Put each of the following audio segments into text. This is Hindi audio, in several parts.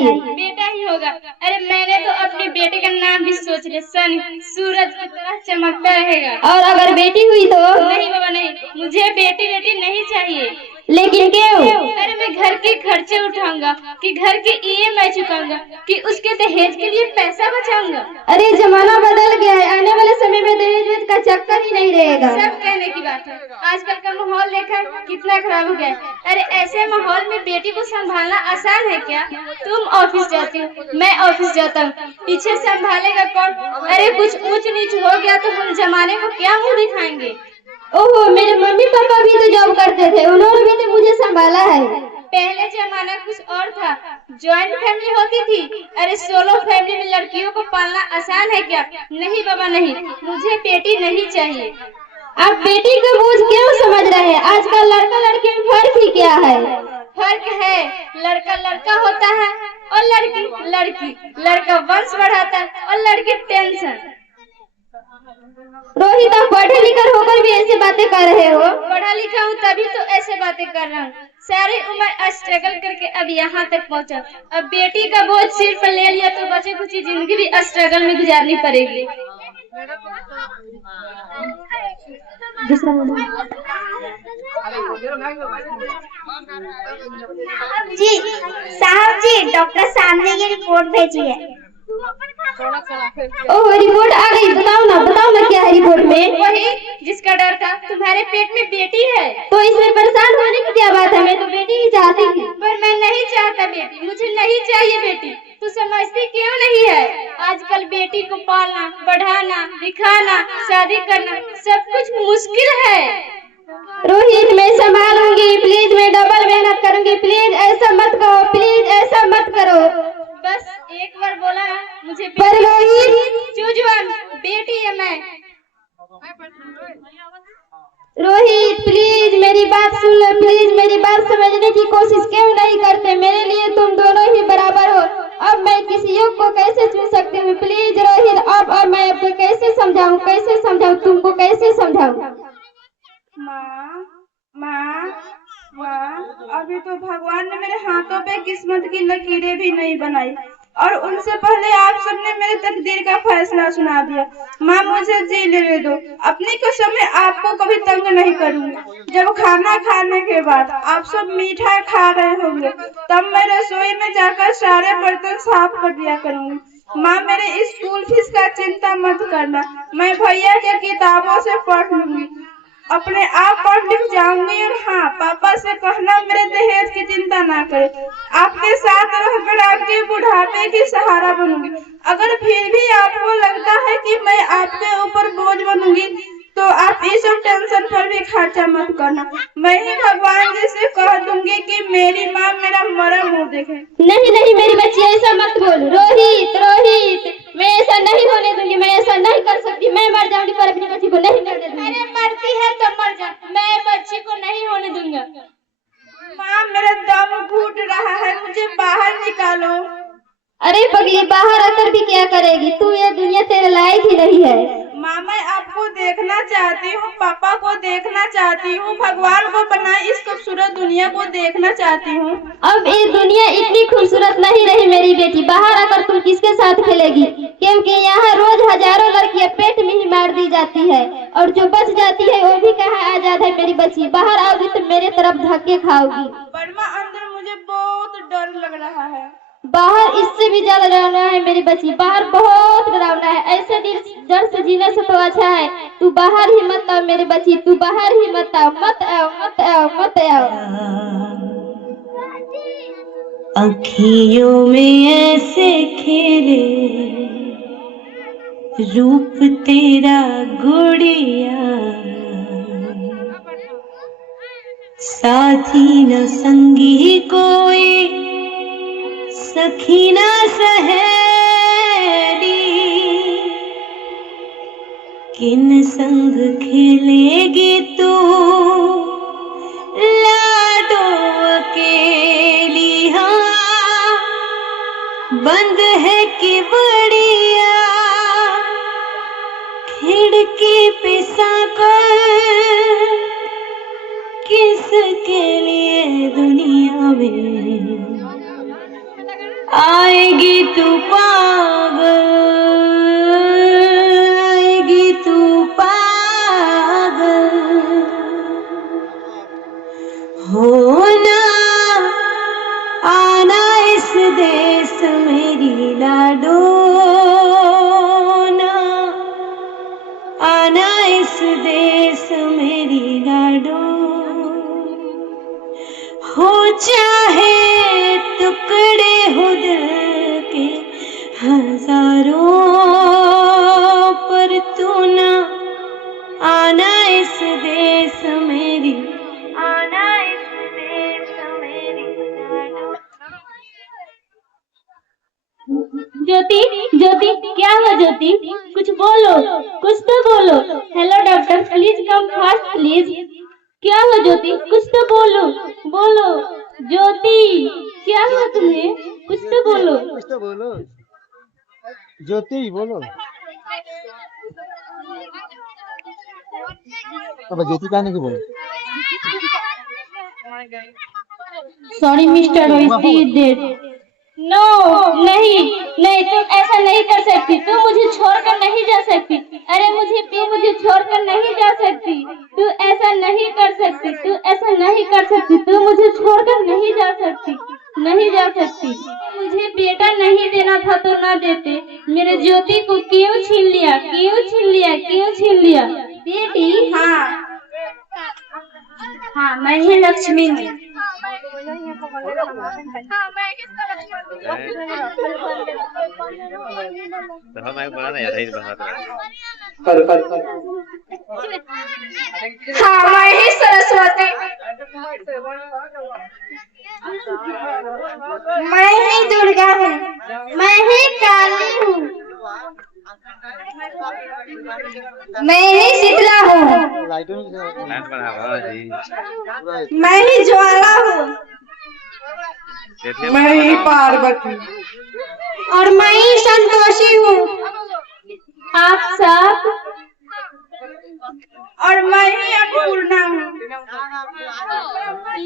चाहिए? बेटा ही होगा। अरे मैंने तो अपने बेटे का नाम भी सोच लिया, सन सूरज की तरह चमकता रहेगा। और अगर बेटी हुई तो? नहीं बाबा नहीं, मुझे बेटी नहीं चाहिए। लेकिन क्यों? अरे मैं घर के खर्चे उठाऊंगा, कि घर के EMI चुकाऊंगा, कि उसके दहेज के लिए पैसा बचाऊंगा। अरे जमाना बदल गया है, आने वाले समय में दहेज का चक्कर ही नहीं रहेगा। सब कहने की बात है, आजकल का माहौल देखा है कितना खराब हो गया है। अरे ऐसे माहौल में बेटी को संभालना आसान है क्या? तुम ऑफिस जाती हो, मैं ऑफिस जाता हूँ, पीछे संभालेगा कौन? अरे कुछ ऊंच नीच हो गया तो हम जमाने को क्या मुंह दिखाएंगे? ओहो, मेरे मम्मी पापा भी तो जॉब करते थे, उन्होंने भी तो मुझे संभाला है। पहले जमाना कुछ और था, जॉइंट फैमिली होती थी। अरे सोलो फैमिली में लड़कियों को पालना आसान है क्या? नहीं बाबा नहीं, मुझे बेटी नहीं चाहिए। आप बेटी का बोझ क्यों समझ रहे हैं? आजकल लड़का लड़की में फर्क ही क्या है? फर्क है, लड़का लड़का होता है और लड़की लड़की। लड़का वंश बढ़ाता है और लड़की टेंशन। रोहित, आप पढ़े लिखे होकर भी ऐसे बातें कर रहे हो? पढ़ा लिखा हूँ तभी तो ऐसे बातें कर रहा हूँ। सारी उम्र स्ट्रगल करके अब यहाँ तक पहुँचा। अब बेटी का बोझ सिर पर ले लिया तो बचे कुछ जिंदगी भी स्ट्रगल में गुजारनी पड़ेगी। साहब जी, डॉक्टर साहब ने ये रिपोर्ट भेजी है। ओह, रिपोर्ट आ गई। बताओ ना क्या है रिपोर्ट में? वही जिसका डर था, तुम्हारे पेट में बेटी है। तो इसमें परेशान होने की क्या बात है? मैं तो बेटी ही चाहती थी। पर मैं नहीं चाहता बेटी, मुझे नहीं चाहिए बेटी। तू समझती क्यों नहीं है? आजकल बेटी को पालना, बढ़ाना, दिखाना, शादी करना सब कुछ मुश्किल है। रोहित, मैं संभालूंगी, प्लीज, मैं डबल मेहनत करूंगी, प्लीज ऐसा मत करो, प्लीज ऐसा मत करो। बस एक बार बोला ना मुझे पर रोहित, चूजवान बेटी है मैं। रोहित प्लीज मेरी बात सुन लो, प्लीज मेरी बात समझने की कोशिश क्यों नहीं करते? मेरे लिए तुम दोनों ही बराबर हो। अब मैं किसी एक को कैसे चुन सकती हूँ? प्लीज रोहित, अब मैं आपको कैसे समझाऊं, तुमको कैसे समझाऊं? माँ, अभी तो भगवान ने मेरे हाथों पे किस्मत की लकीरें भी नहीं बनाई और उनसे पहले आप सबने मेरे तकदीर का फैसला सुना दिया। माँ, मुझे जी लेने दो, अपनी कसम में आपको कभी तंग नहीं करूँगी। जब खाना खाने के बाद आप सब मीठा खा रहे होंगे तब मैं रसोई में जाकर सारे बर्तन साफ कर दिया करूँगी। माँ, मेरे स्कूल फीस का चिंता मत करना, मैं भैया के किताबों से पढ़ लूंगी, अपने आप पढ़ लिख जाऊंगी। और हाँ, पापा से कहना मेरे दहेज की चिंता ना करे, आपके साथ रहकर आपके बुढ़ापे की सहारा बनूंगी। अगर फिर भी आपको लगता है कि मैं आपके ऊपर बोझ बनूंगी तो आप इस टेंशन पर भी खर्चा मत करना। मैं ही भगवान जी से कह दूंगी कि मेरी माँ मेरा मरा मुंह देखे। नहीं मेरी बच्ची, ऐसा मत बोल। रोहित, मैं ऐसा नहीं होने दूंगी, मैं ऐसा नहीं कर सकती। मैं मर जाऊंगी पर अपनी बच्ची को नहीं मरने दूंगी। अरे मरती है तो मर जा, मैं बच्ची को नहीं होने दूंगा। माँ, मेरा दम घुट रहा है, मुझे बाहर निकालो। अरे पगली, बाहर आकर भी क्या करेगी तू? ये दुनिया तेरे लायक ही नहीं है। माँ, मैं आपको देखना चाहती हूँ, पापा को देखना चाहती हूँ, भगवान को बनाई इस खूबसूरत दुनिया को देखना चाहती हूँ। अब ये दुनिया इतनी खूबसूरत नहीं रही मेरी बेटी। बाहर आकर तुम किसके साथ खेलेगी? क्योंकि यहाँ रोज हजारों लड़कियां पेट में ही मार दी जाती है और जो बच जाती है वो भी कहाँ आजाद है मेरी बच्ची। बाहर आओगी तो मेरे तरफ धक्के खाओगी। पर माँ, अंदर मुझे बहुत डर लग रहा है। बाहर इससे भी ज्यादा डरावना है मेरी बच्ची, बाहर बहुत डरावना है। ऐसे डर से जीने से तो अच्छा है तू बाहर ही मत आओ मेरी बच्ची, तू बाहर ही मत आओ, मत आओ। अखियों में ऐसे खेले रूप तेरा गुड़िया, साथी न संगी कोई, सखी न सहेली, किन संग खेलेगी तू लाडो अकेली। हाँ, बंद है कि बढ़िया खिड़की पे साकर, किसके लिए दुनिया में आएगी तू पागल, आएगी तू पागल, होना आना इस देश मेरी लाडोना, आना इस देश मेरी लाडो, हो चाहे टुकड़े हो दिल के हजारों, पर तू ना आना इस देश मेरी, आना इस देश मेरी लाडो। ज्योति, ज्योति, क्या हुआ ज्योति? कुछ बोलो, कुछ तो बोलो। Hello doctor, please come fast please. क्या हुआ ज्योति? कुछ तो बोलो, बोलो। ज्योति, क्या हुआ तुम्हें? कुछ तो बोलो। कुछ तो बोलो ज्योति, बोलो। अब ज्योति का नहीं बोलो। Sorry mister Rohit dead. No, नहीं नहीं, तुम ऐसा नहीं कर सकती। तुम मुझे छोड़कर नहीं जा सकती। अरे तू मुझे छोड़कर नहीं जा सकती। तू ऐसा नहीं कर सकती, तू ऐसा नहीं कर सकती। तू मुझे छोड़कर नहीं जा सकती, नहीं जा सकती। मुझे बेटा नहीं देना था तो ना देते। मेरे ज्योति को क्यों छीन लिया, क्यों छीन लिया, क्यों छीन लिया? बेटी, हाँ हाँ, मैं ही लक्ष्मी हूँ। हाँ, मैं ही सरस्वती, मैं ही दुर्गा हूँ, मैं ही काली हूँ, मैं ही शीतला हूँ, मैं ही ज्वाला हूँ, मैं ही पार्वती, और मैं ही संतोषी हूँ। आप सब, और मैं ही अन्नपूर्णा हूँ।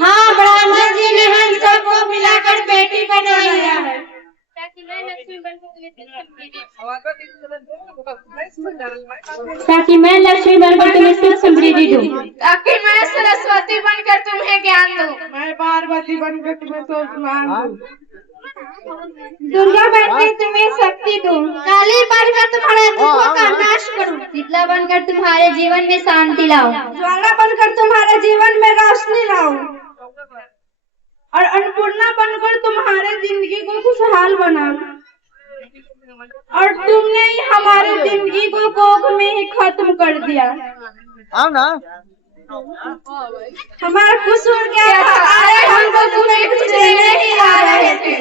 हाँ, ब्रह्मा जी ने हम सबको मिलाकर बेटी बनाया है। ताकि मैं लक्ष्मी बनकर तुम्हें सुख समृद्धि दूं, ताकि मैं सरस्वती बनकर तुम्हें ज्ञान दूं, मैं पार्वती बनकर तुम्हें सम्मान दूं, दुर्गा बनकर तुम्हें शक्ति दूं, काली बनकर तुम्हारे दुखों का नाश करूं, शीतला बनकर तुम्हारे जीवन में शांति लाऊं, ज्वाला बनकर तुम्हारे जीवन में रोशनी लाऊं, और अन्नपूर्णा बनकर तुम्हारे जिंदगी को खुशहाल बनाऊं। और तुमने ही हमारी जिंदगी को कोख में ही खत्म कर दिया। आओ ना। हमारा कसूर क्या था? आए हम तो तुम्हें कुछ लेने ही आ रहे थे,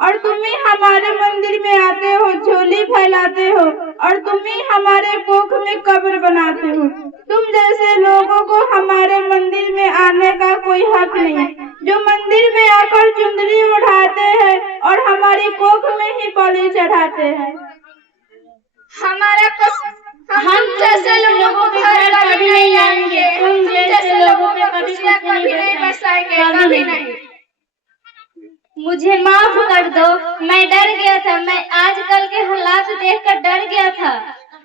और तुम ही हमारे मंदिर में आते हो, झोली फैलाते हो, और तुम ही हमारे कोख में कब्र बनाते हो। तुम जैसे लोगों को हमारे मंदिर में आने का कोई हक नहीं है, जो मंदिर में आकर चुंदरी उठाते हैं और हमारी कोख में ही बलि चढ़ाते हैं। हमारा हम जैसे लोगों के घर कभी नहीं आएंगे, हम जैसे लोगों पे कभी नहीं बसाएंगे, कभी नहीं। मुझे माफ कर दो, मैं डर गया था। मैं आजकल के हालात देखकर डर गया था।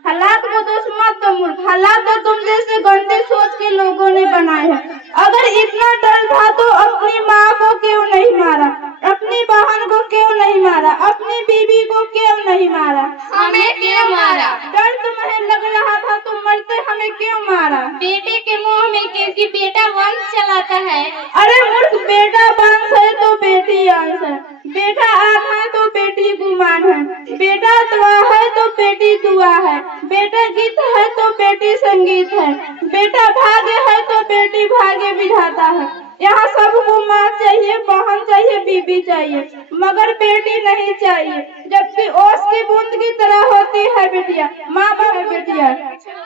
हालात को दोष मत दो मूर्ख, हालात तो तुम जैसे गंदे सोच के लोगों ने बनाए हैं। अगर इतना डर था तो अपनी माँ को क्यों नहीं मारा, अपनी बहन को क्यों नहीं मारा, अपनी बीवी को क्यों नहीं मारा? हमें क्यों मारा? डर तुम्हें लग रहा था तो मरते, हमें क्यों मारा? बेटे के मुंह में, क्योंकि बेटा वंश चलाता है। अरे मूर्ख, बेटा वंश है तो बेटी अंश है, बेटा आग है तो बेटी गुमान है, बेटा दुआ है तो बेटी दुआ है, बेटा गीत है तो बेटी संगीत है, बेटा भाग्य है तो बेटी भाग्य विधाता है। यहाँ सबको माँ चाहिए, बहन चाहिए, बीबी चाहिए, मगर बेटी नहीं चाहिए। जबकि ओस की बूंद की तरह होती है बेटिया, माँ बाप बेटिया।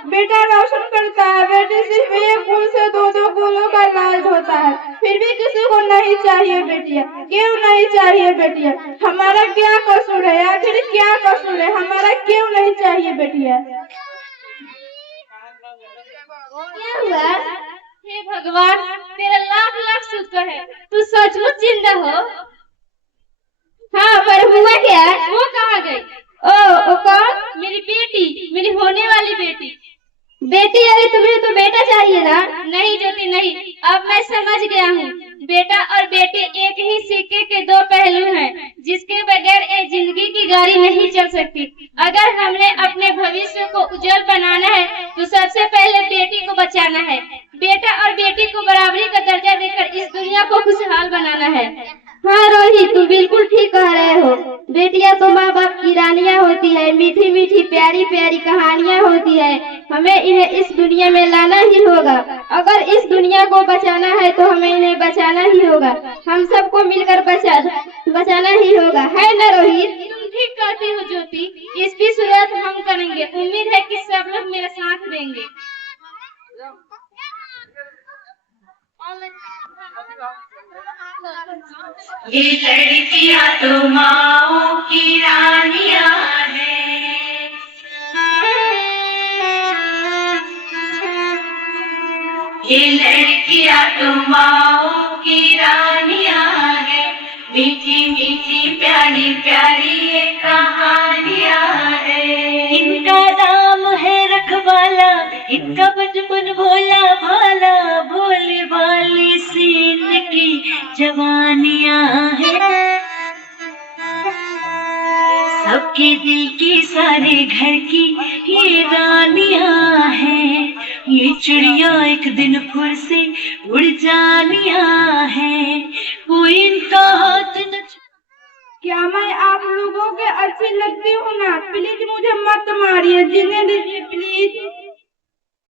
बेटा रोशन करता है, बेटी सिर्फ एक गुण से दो गुणों का लाज होता है। फिर भी किसी को नहीं चाहिए बेटिया। क्यों नहीं चाहिए बेटिया? हमारा क्या कसूर है? आखिर क्या कसूर है? हमारा क्यों नहीं चाहिए बेटिया? क्या हुआ? हे भगवान, तेरा लाख लाख शुक्र है, तू सचमुच जिंदा हो। आ गई। ओ कौन? मेरी बेटी, मेरी होने वाली बेटी। बेटी है? तुम्हें तो बेटा चाहिए ना। नहीं ज्योति नहीं, अब मैं समझ गया हूँ। बेटा और बेटी एक ही सिक्के के दो पहलू हैं, जिसके बगैर एक जिंदगी की गाड़ी नहीं चल सकती। अगर हमने अपने भविष्य को उज्जवल बनाना है तो सबसे पहले बेटी को बचाना है। बेटा और बेटी को बराबरी का दर्जा देकर इस दुनिया को खुशहाल बनाना है। हाँ रोहित, तुम बिल्कुल ठीक कह रहे हो। बेटियां तो माँ बाप की रानियां होती है, मीठी मीठी प्यारी प्यारी कहानियां होती है। हमें इन्हें इस दुनिया में लाना ही होगा। अगर इस दुनिया को बचाना है तो हमें इन्हें बचाना ही होगा। हम सबको मिलकर बचाना ही होगा, है ना रोहित? तुम ठीक कहती हो ज्योति, इसकी शुरुआत हम करेंगे। उम्मीद है कि सब लोग मेरा साथ देंगे। ये लड़कियां तो माओ की रानियां हैं, ये लड़कियां तो माओ की रानियां हैं, मीठी मीठी प्यारी प्यारी ये कहानियां हैं। इनका नाम है रखवाला, इनका बचपन भोला भाला, भोले भाले सीन की जवानियां हैं। सबके दिल की सारे घर की ये रानियां हैं, ये चिड़िया एक दिन फिर से उड़ जानियां हैं, कोई इनका हाथ न। क्या मैं आप लोगों के अच्छी लगती हूँ ना? प्लीज मुझे मत मारिए, जीने दीजिए प्लीज।